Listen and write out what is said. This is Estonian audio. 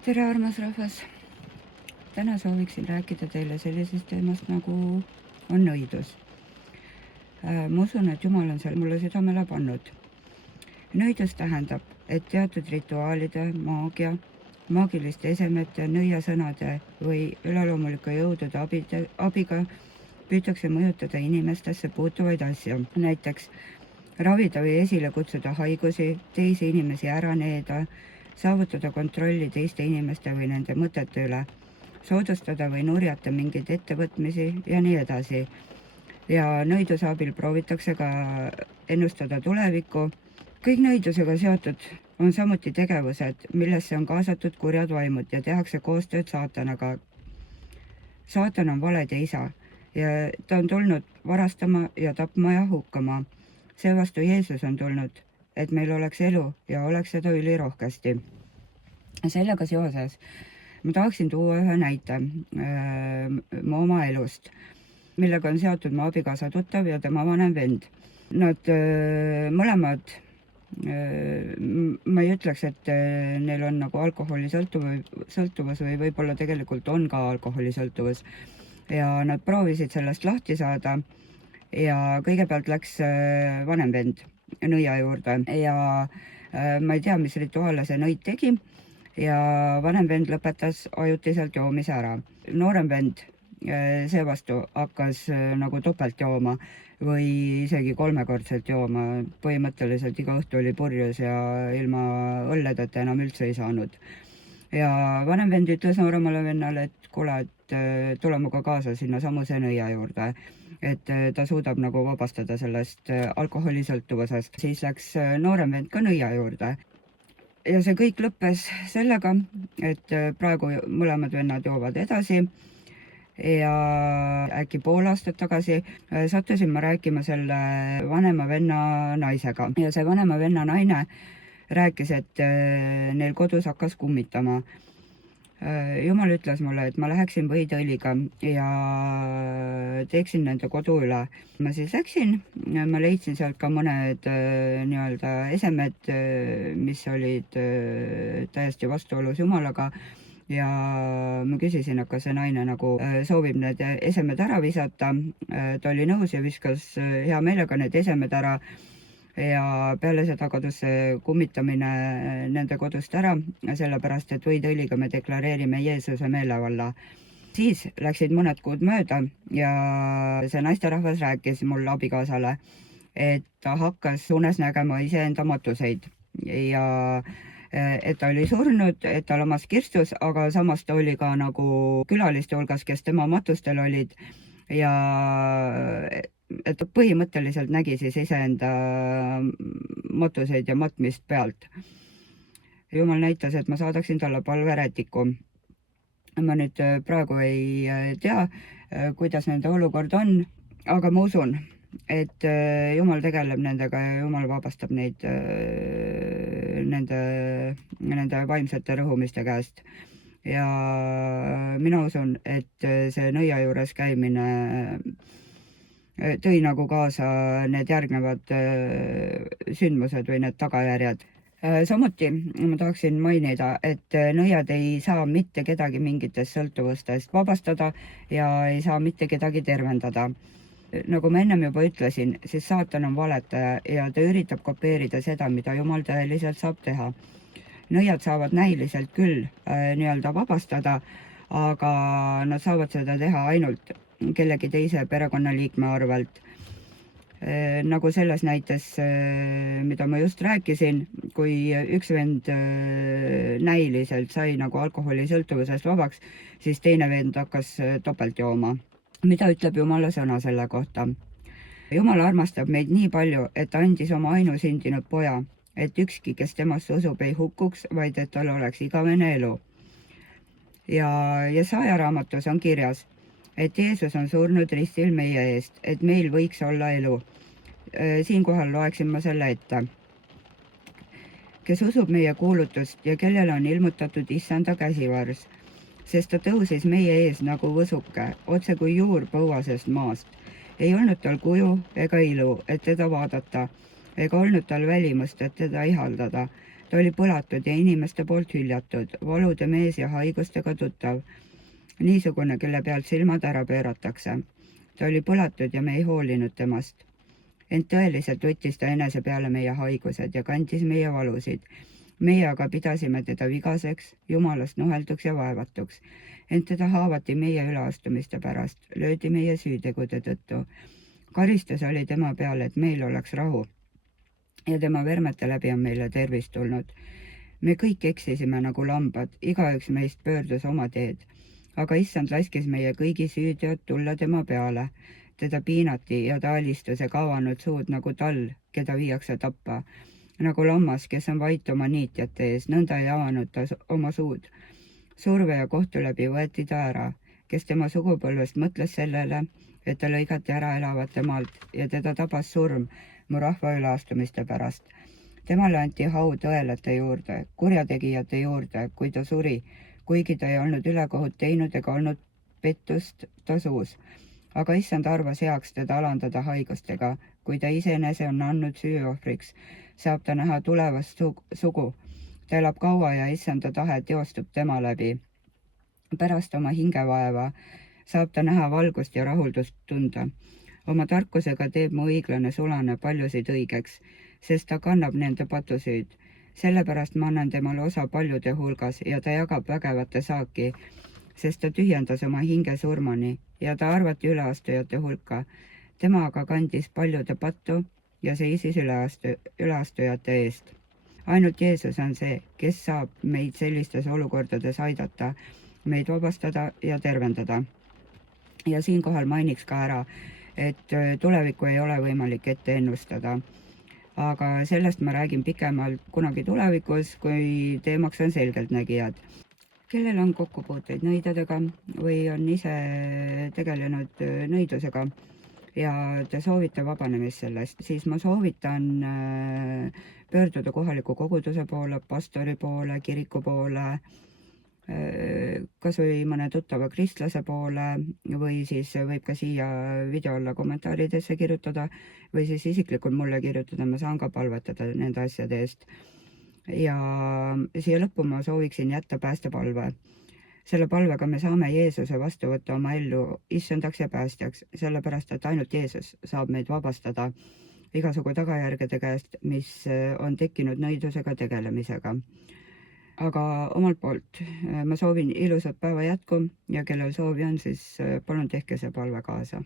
Tere, armas rahvas! Täna sooviksin rääkida teile sellisest teemast, nagu on nõidus. Ma usun, et Jumal on seal mulle südamele pannud. Nõidus tähendab, et teatud rituaalide, maagia, maagiliste esemete, nõiasõnade või üleloomuliku jõudude abiga püütakse mõjutada inimestesse puutuvaid asju. Näiteks ravida või esile kutsuda haigusi, teisi inimesi ära needa, saavutada kontrolli teiste inimeste või nende mõtete üle, soodustada või nurjata mingeid ettevõtmisi ja nii edasi. Ja nõiduse abil proovitakse ka ennustada tulevikku. Kõik nõidusega seotud on samuti tegevused, millesse on kaasatud kurjad vaimud ja tehakse koostööd saatanaga. Saatan on valede isa ja ta on tulnud varastama ja tapma ja hukkama. Seevastu Jeesus on tulnud, et meil oleks elu ja oleks seda ülirohkesti. Sellega seoses ma tahaksin tuua ühe näite mu oma elust, millega on seotud mu abikaasa tuttav ja tema vanem vend. Nad mõlemad, ma ei ütleks, et neil on nagu alkoholisõltuvus või võib-olla tegelikult on ka alkoholisõltuvus. Ja nad proovisid sellest lahti saada ja kõigepealt läks vanem vend nõia juurde ja ma ei tea, mis rituaale see nõid tegi ja vanem vend lõpetas ajutiselt joomise ära. Noorem vend seevastu hakkas nagu topelt jooma või isegi 3-kordselt jooma. Põhimõtteliselt iga õhtu oli purjus ja ilma õlledeta enam üldse ei saanud. Ja vanem vend ütles nooremale vennale, et kuule, et tule muga kaasa sinna samuse nõia juurde, et ta suudab nagu vabastada sellest alkoholisõltuvusest. Siis läks noorem vend ka nõia juurde. Ja see kõik lõppes sellega, et praegu mõlemad vennad joovad edasi ja äkki pool aastat tagasi sattusin ma rääkima selle vanema venna naisega ja see vanema venna naine rääkis, et neil kodus hakkas kummitama. Jumal ütles mulle, et ma läheksin võidõliga ja teeksin nende kodu üle. Ma siis läksin, ma leidsin sealt ka mõned nii-öelda esemed, mis olid täiesti vastuolus Jumalaga ja ma küsisin, kas see naine nagu soovib need esemed ära visata. Ta oli nõus ja viskas hea meelega need esemed ära. Ja peale seda kadus kummitamine nende kodust ära, sellepärast et võidõliga me deklareerime Jeesuse meelevalla. Siis läksid mõned kuud mööda ja see naisterahvas rääkis mul abikaasale, et ta hakkas unes nägema iseenda matuseid ja et ta oli surnud, et ta lamas kirstus, aga samas ta oli ka nagu külaliste hulgas, kes tema matustel olid ja et põhimõtteliselt nägi siis iseenda matuseid ja matmist pealt. Jumal näitas, et ma saadaksin talle palverätiku. Ma nüüd praegu ei tea, kuidas nende olukord on, aga ma usun, et Jumal tegeleb nendega ja Jumal vabastab neid nende vaimsete rõhumiste käest. Ja mina usun, et see nõia juures käimine tõi nagu kaasa need järgnevad sündmused või need tagajärjed. Samuti ma tahaksin mainida, et nõiad ei saa mitte kedagi mingitest sõltuvustest vabastada ja ei saa mitte kedagi tervendada. Nagu ma ennem juba ütlesin, siis saatan on valetaja ja ta üritab kopeerida seda, mida Jumal tõeliselt saab teha. Nõiad saavad näiliselt küll nii-öelda vabastada, aga nad saavad seda teha ainult kellegi teise perekonnaliikme arvelt. Nagu selles näites, mida ma just rääkisin, kui üks vend näiliselt sai nagu alkoholisõltuvusest vabaks, siis teine vend hakkas topelt jooma. Mida ütleb Jumala sõna selle kohta? Jumal armastab meid nii palju, et andis oma ainusündinud poja, et ükski, kes temasse usub, ei hukkuks, vaid et tal oleks igavene elu. Ja Jesaja raamatus on kirjas, et Jeesus on surnud ristil meie eest, et meil võiks olla elu. Siinkohal loeksin ma selle ette. Kes usub meie kuulutust ja kellele on ilmutatud issanda käsivars, sest ta tõusis meie ees nagu võsuke, otse kui juur põuasest maast. Ei olnud tal kuju ega ilu, et teda vaadata, ega olnud tal välimust, et teda ihaldada. ta oli põlatud ja inimeste poolt hüljatud, valude mees ja haigustega tuttav, niisugune, kelle pealt silmad ära pööratakse. ta oli põlatud ja me ei hoolinud temast. ent tõeliselt võttis ta enese peale meie haigused ja kandis meie valusid. meie aga pidasime teda vigaseks, jumalast nuhelduks ja vaevatuks, ent teda haavati meie üleastumiste pärast, löödi meie süütegude tõttu. karistus oli tema peal, et meil oleks rahu ja tema vermete läbi on meile tervist tulnud. me kõik eksisime nagu lambad, igaüks meist pöördus oma teed, aga issand laskis meie kõigi süüteod tulla tema peale. teda piinati ja ta alistus ega avanud suud nagu tall, keda viiakse tappa. nagu lammas, kes on vait oma niitjate ees, nõnda ei avanud ta oma suud. surve ja kohtu läbi võeti ta ära, kes tema sugupõlvest mõtles sellele, et ta lõigati ära elavate maalt ja teda tabas surm mu rahva üleastumiste pärast. temale anti hau tõelate juurde, kurjategijate juurde, kui ta suri, kuigi ta ei olnud ülekohut teinud ega olnud pettust tasuus. aga issand arvas heaks teda alandada haigustega, kui ta iseenese on andnud süüohvriks, saab ta näha tulevast sugu. ta elab kaua ja issanda tahe teostub tema läbi. pärast oma hingevaeva saab ta näha valgust ja rahuldust tunda. oma tarkusega teeb mu õiglane sulane paljusid õigeks, sest ta kannab nende patusüüd. sellepärast ma annan temale osa paljude hulgas ja ta jagab vägevate saaki, sest ta tühjendas oma hinge surmani ja ta arvati üleastujate hulka. tema aga kandis paljude pattu ja seisis üleastujate eest. ainult Jeesus on see, kes saab meid sellistes olukordades aidata, meid vabastada ja tervendada. ja siinkohal mainiks ka ära, et tulevikku ei ole võimalik ette ennustada. aga sellest ma räägin pikemalt kunagi tulevikus, kui teemaks on selgeltnägijad. kellel on kokkupuuteid nõidadega või on ise tegelenud nõidusega ja te soovite vabanemist sellest, siis ma soovitan pöörduda kohaliku koguduse poole, pastori poole, kiriku poole, kas või mõne tuttava kristlase poole või siis võib ka siia video alla kommentaaridesse kirjutada või siis isiklikult mulle kirjutada, ma saan ka palvetada nende asjade eest. ja siia lõppu ma sooviksin jätta päästepalve. selle palvega me saame Jeesuse vastu võtta oma ellu issandaks ja päästjaks, sellepärast et ainult Jeesus saab meid vabastada igasugu tagajärgede käest, mis on tekkinud nõidusega tegelemisega. aga omalt poolt ma soovin ilusat päeva jätku ja kellel soovi on, siis palun tehke see palve kaasa.